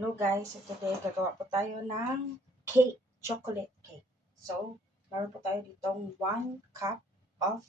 Hello guys, so today gagawa po tayo ng cake, chocolate cake. So, meron po tayo ditong 1 cup of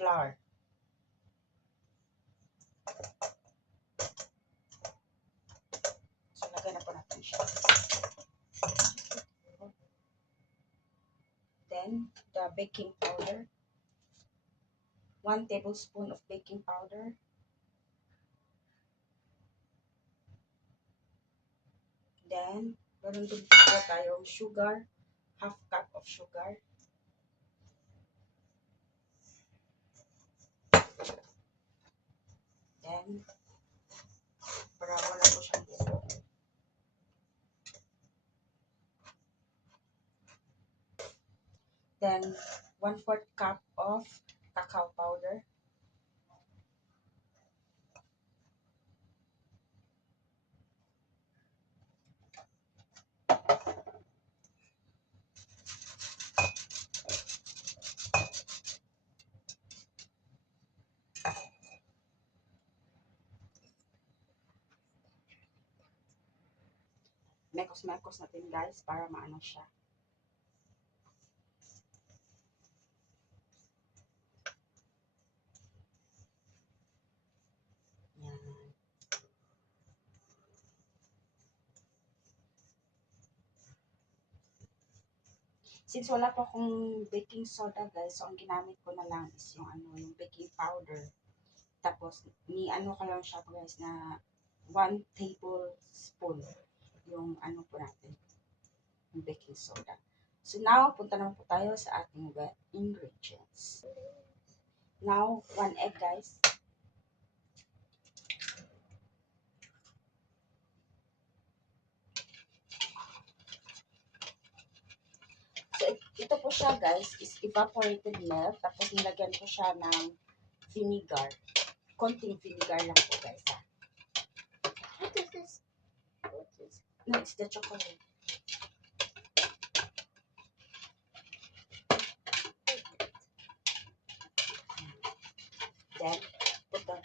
flour. So, lagay na po natin siya. Then, the baking powder. 1 tablespoon of baking powder. Then, meron din po tayong sugar, 1/2 cup of sugar. Then, para wala po siyang buo. Then, 1/4 cup of cacao powder. Mekos-mekos natin guys para maano siya. Yan. Since wala pa akong baking soda guys, so ang ginamit ko na lang is yung baking powder. Tapos ni ano ko lang siya guys na 1 tablespoon yung ano po natin, yung baking soda. So now, punta naman po tayo sa ating wet ingredients. Now, 1 egg guys. So, ito po siya guys, is evaporated milk. Tapos nilagyan ko siya ng vinegar. Konting vinegar lang po guys ha. What is this? What is No, it's the chocolate. Then, put the...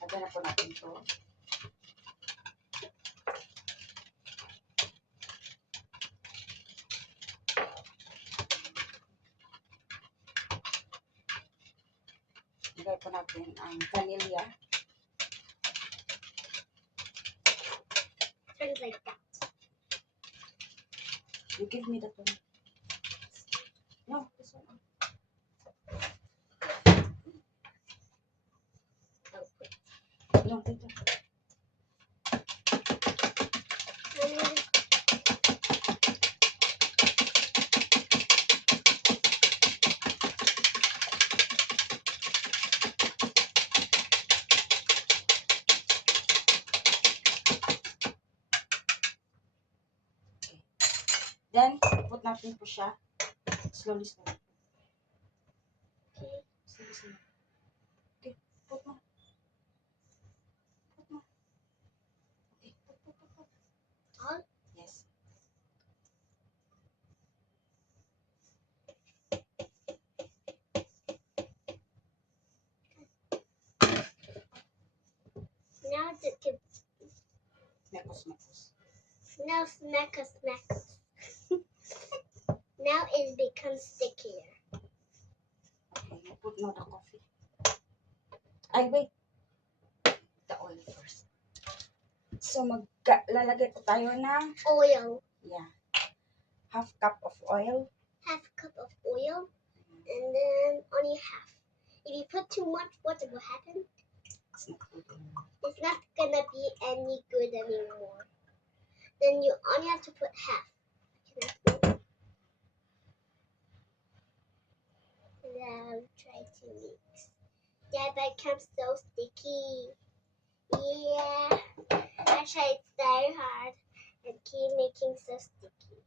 Lagyan na po natin ito. Lagay po natin ang vanilla. turns like that? You give me that one. No, this one. No, dito. Then, put natin po siya. Slowly. Okay. Slowly. Okay, put mo. Put mo. Okay, put. All? Yes. Now the tip. Mekos. Now smackers. Now it becomes stickier. Okay, put now the coffee. Ay, wait. The oil first. So, lalagay po tayo ng, Oil. yeah, 1/2 cup of oil. 1/2 cup of oil. And then only half. If you put too much, what will happen? It's not good anymore. It's not gonna be any good anymore. Then you only have to put half. Now try to mix. Yeah, but it becomes so sticky. Yeah, I tried very hard and keep making so sticky.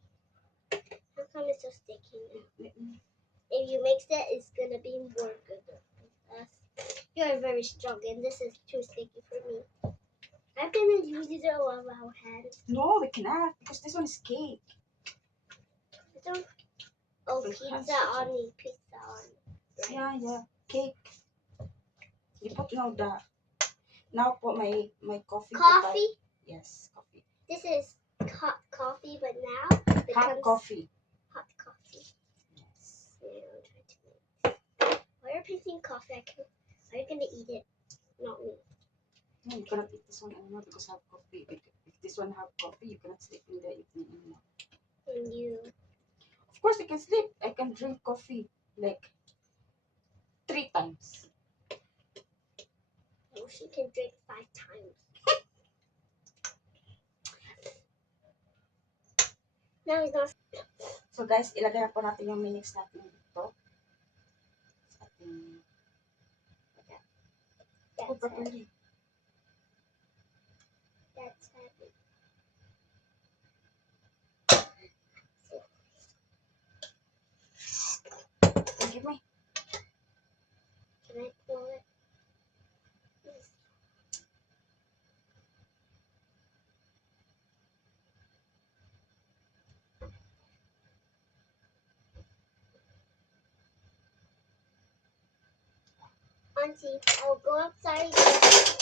How come it's so sticky now? If you mix it, it's gonna be more good. You're very strong, and this is too sticky for me. I'm gonna use it all of our hands. No, we cannot because this one is cake. Oh, It pizza has such a- on me, pizza on me. Right? Yeah, cake. You put now the Now po, may coffee po tayo. Coffee? Yes, coffee. This is hot coffee, but now Hot becomes coffee. hot coffee. Yes. Now I'm trying to make. Why are you picking coffee? Are you gonna eat it? Not me. No, you cannot eat this one anymore because hot coffee. If this one have coffee, you cannot sleep in the evening anymore. And you. Of course, I can sleep. I can drink coffee like 3 times. Oh, she can drink 5 times. No, it's not. So guys, ilagay na po natin yung minix natin dito. Sa ating... Oh, That's heavy. properly. That's heavy. Forgive me. Can I pour it? Yes. Auntie, I'll go outside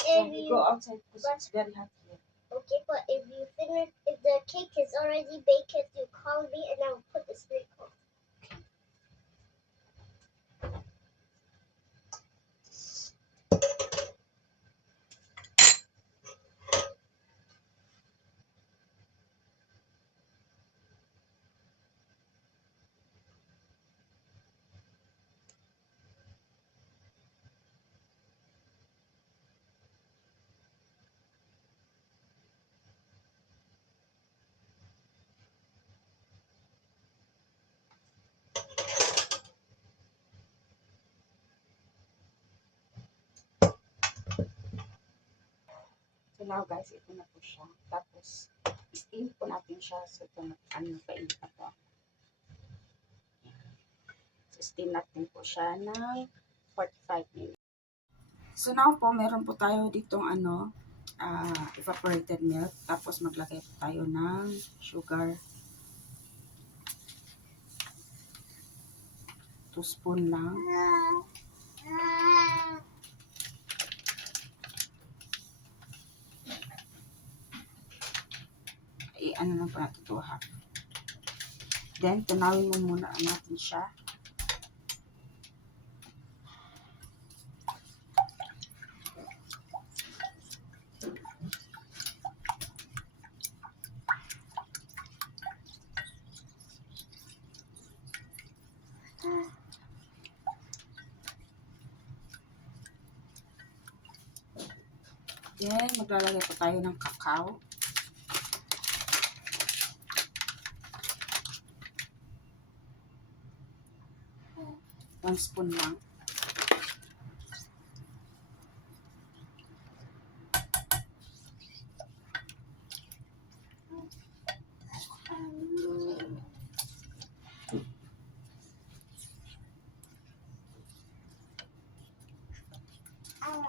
Yeah, if you you. go outside because it's very hot here. Okay, but if you finish, if the cake is already baked, you call me and I'll put the sprinkle. So now guys, ito na po siya. Tapos, steam po natin siya. So ito na, painit na po. So steam natin po siya ng 45 minutes. So now po, meron po tayo ditong evaporated milk. Tapos maglagay po tayo ng sugar. 2 spoon lang. Ano lang po natin ito ha. Then, tunawin mo muna natin siya. Then, maglalagay po tayo ng kakao. 1 spoon lang. Oh.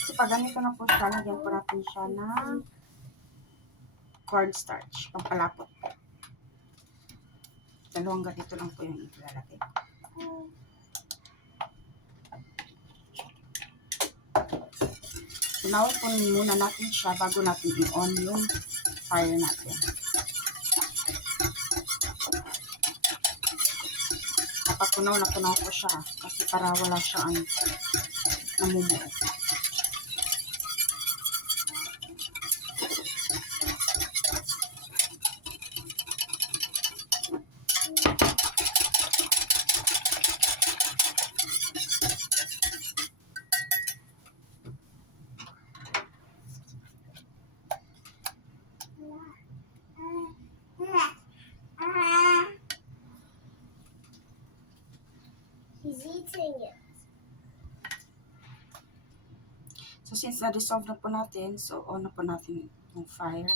So, pag ganito na po siya, lagyan po natin siya ng cornstarch, pampalapot po. Dalawang ganito lang po yung ilalagay. Tunawin po muna natin siya bago natin i-on yung fire natin. Napatunaw na tunaw po siya kasi para wala siyang namumuo. He's eating it. So, since na-dissolve na po natin, so on na po natin yung fire.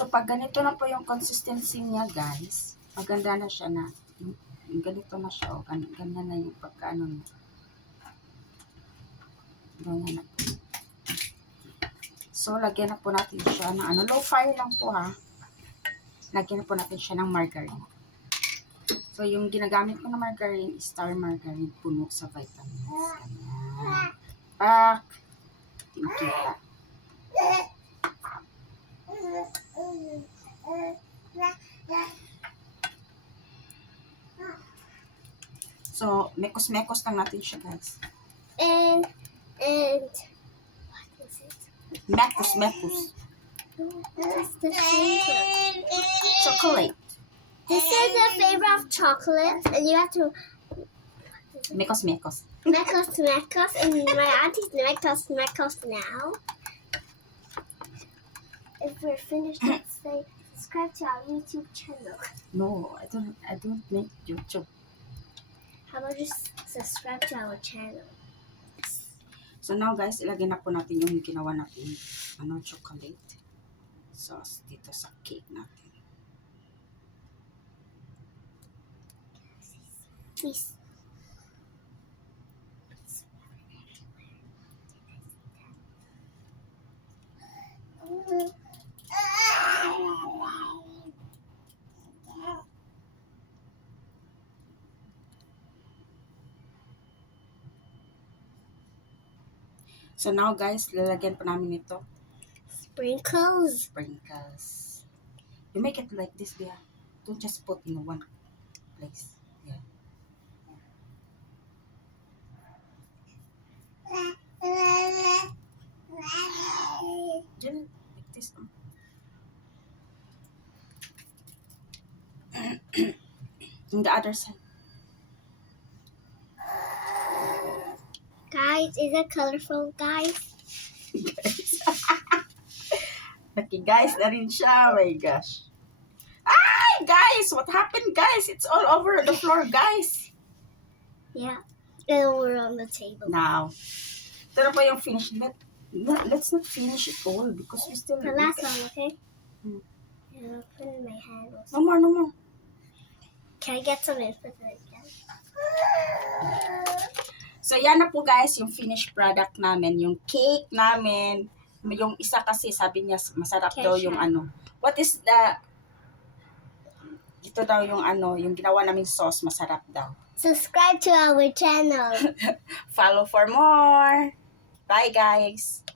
So, pag ganito na po yung consistency niya, guys, maganda na siya na, ganito na siya, o ganyan na yung pagkaano niya. Ganyan na po. So, lagyan na po natin siya ng low fire lang po ha. Lagyan na po natin siya ng margarine. So, yung ginagamit ko na margarine is Star Margarine, puno sa vitamins. Ganyan. Pak! Tinakita. So, mekos-mekos lang natin siya, guys. And what is it? Mekos-mekos. What's the flavor? Chocolate. This is the flavor of chocolate, and you have to Mekos-mekos. mekos, and my auntie's mekos now. If we're finished, let's say subscribe to our YouTube channel. No, I don't make YouTube. How about just subscribe to our channel? So now guys, ilagay na po natin yung ginawa natin chocolate sauce dito sa cake natin. Please. So now guys, lalagyan pa namin ito. Sprinkles. Sprinkles. You make it like this, Bea. Don't just put in one place. Yeah. Just like this. On the other side. Guys, is it colorful, guys? Guys, na rin siya. Oh my gosh. Ay, guys! What happened, guys? It's all over the floor, guys. Yeah. And we're on the table. Now, ito na po yung finish. Let's not finish it all because we still... The last one, okay? Hmm. And I'll put it in my hand. No more, no more. Can I get some and put it again? So, yan na po guys, yung finished product namin. Yung cake namin. Yung isa kasi, sabi niya, masarap daw yung What is the... Ito daw yung yung ginawa naming sauce, masarap daw. Subscribe to our channel. Follow for more. Bye guys.